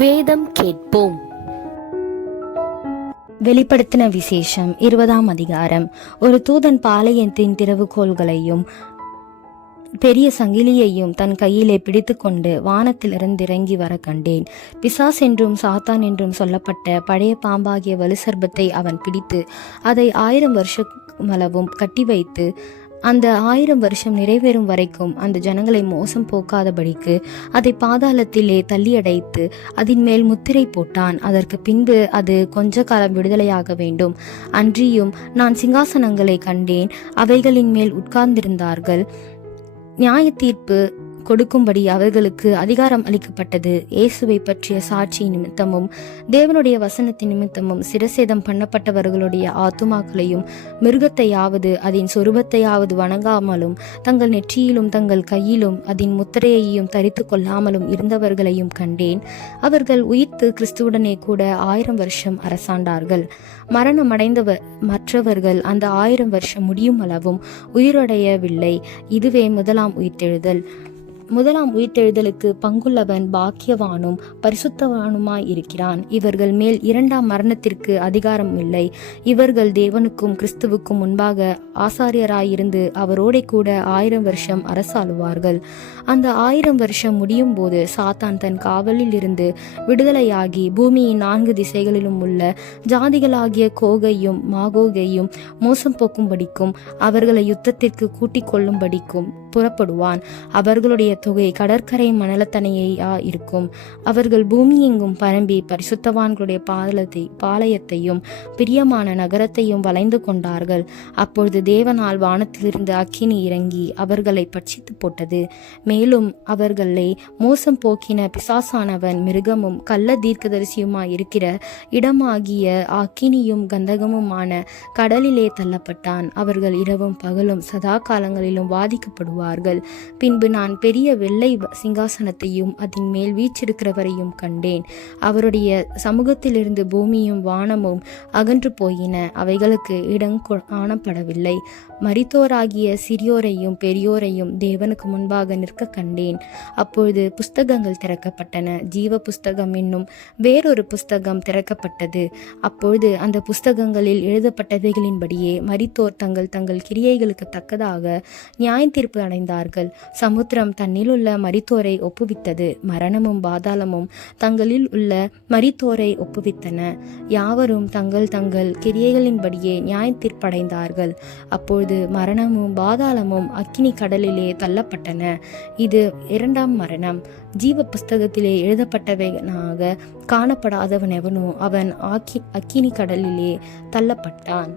வேதம் கேட்போம். வெளிப்படுத்தின விசேஷம் 20ஆம் அதிகாரம். ஒரு தூதன் பாளையத்தின் திறவுகோள்களையும் பெரிய சங்கிலியையும் தன் கையிலே பிடித்து கொண்டு வானத்திலிருந்து இறங்கி வர கண்டேன். பிசாஸ் என்றும் சாத்தான் என்றும் சொல்லப்பட்ட பழைய பாம்பாகிய வலுசர்பத்தை அவன் பிடித்து அதை 1000 வருஷமளவும் கட்டி வைத்து அந்த 1000 வருஷம் நிறைவேறும் வரைக்கும் அந்த ஜனங்களை மோசம் போக்காதபடிக்கு அதை பாதாளத்திலே தள்ளியடைத்து அதன் மேல் முத்திரை போட்டான். அதற்கு பின்பு அது கொஞ்ச காலம் விடுதலையாக வேண்டும். அன்றியும் நான் சிங்காசனங்களை கண்டேன், அவைகளின் மேல் உட்கார்ந்திருந்தார்கள். நியாய தீர்ப்பு கொடுக்கும்படி அவர்களுக்கு அதிகாரம் அளிக்கப்பட்டது. இயேசுவை பற்றிய சாட்சி நிமித்தமும் தேவனுடைய வசனத்தின் நிமித்தமும் சிரசேதம் பண்ணப்பட்டவர்களுடைய ஆத்துமாக்களையும் மிருகத்தையாவது அதன் சொரூபத்தையாவது வணங்காமலும் தங்கள் நெற்றியிலும் தங்கள் கையிலும் அதன் முத்திரையையும் தரித்து கொள்ளாமலும் இருந்தவர்களையும் கண்டேன். அவர்கள் உயிர்த்து கிறிஸ்துவுடனே கூட 1000 வருஷம் அரசாண்டார்கள். மரணமடைந்தவர் மற்றவர்கள் அந்த 1000 வருஷம் முடியும் அளவும் உயிரடையவில்லை. இதுவே முதலாம் உயிர்த்தெழுதல். முதலாம் உயிர்த்தெழுதலுக்கு பங்குள்ளவன் பாக்கியவானும் பரிசுத்தவானுமாய் இருக்கிறான். இவர்கள் மேல் 2ஆம் மரணத்திற்கு அதிகாரம் இல்லை. இவர்கள் தேவனுக்கும் கிறிஸ்துவுக்கும் முன்பாக ஆசாரியராயிருந்து அவரோட கூட 1000 வருஷம் அரசாளுவார்கள். அந்த 1000 வருஷம் முடியும் போது சாத்தான் தன் காவலில் இருந்து விடுதலையாகி பூமியின் 4 திசைகளிலும் உள்ள ஜாதிகளாகிய கோகையும் மாகோகையும் மோசம் போக்கும்படிக்கும் அவர்களை யுத்தத்திற்கு கூட்டிக் கொள்ளும்படிக்கும் புறப்படுவான். அவர்களுடைய தொகை கடற்கரை மணலத்தனையா இருக்கும். அவர்கள் பூமி எங்கும் பரம்பி பரிசுத்தவான்களுடைய பாளையத்தையும் பிரியமான நகரத்தையும் வளைந்து கொண்டார்கள். அப்பொழுது தேவனால் வானத்திலிருந்து அக்கினி இறங்கி அவர்களை பட்சித்து போட்டது. மேலும் அவர்களை மோசம் போக்கின பிசாசானவன் மிருகமும் கள்ள தீர்க்கதரிசியுமாய் இருக்கிற இடமாகிய அக்கினியும் கந்தகமுமான கடலிலே தள்ளப்பட்டான். அவர்கள் இரவும் பகலும் சதா காலங்களிலும் வாதிக்கப்படுவார்கள். பின்பு நான் பெரிய வெள்ளை சிங்காசனத்தையும் அதன் மேல் வீற்றிருக்கிறவரையும் கண்டேன். அவருடைய சமூகத்திலிருந்து பூமியும் வானமும் அகன்று போயின. அவைகளுக்கு இடம் காணப்படவில்லை. மரித்தோராகிய சிறியோரையும் பெரியோரையும் தேவனுக்கு முன்பாக நிற்க கண்டேன். அப்பொழுது புஸ்தகங்கள் திறக்கப்பட்டன. ஜீவ புஸ்தகம் என்னும் வேறொரு புஸ்தகம் திறக்கப்பட்டது. அப்பொழுது அந்த புஸ்தகங்களில் எழுதப்பட்டவைகளின்படியே மரித்தோர் தங்கள் தங்கள் கிரியைகளுக்கு தக்கதாக நியாய தீர்ப்பு அடைந்தார்கள். சமுத்திரம் தன்னில் உள்ள மரித்தோரை ஒப்புவித்தது. மரணமும் பாதாளமும் தங்களில் உள்ள மரித்தோரை ஒப்புவித்தன. யாவரும் தங்கள் தங்கள் கிரியைகளின்படியே நியாய தீர்ப்படைந்தார்கள். அப்பொழுது மரணமும் பாதாளமும் அக்கினி கடலிலே தள்ளப்பட்டன. இது 2ஆம் மரணம். ஜீவ புஸ்தகத்திலே எழுதப்பட்டவனாக காணப்படாதவன் எவனோ அவன் அக்கினி கடலிலே தள்ளப்பட்டான்.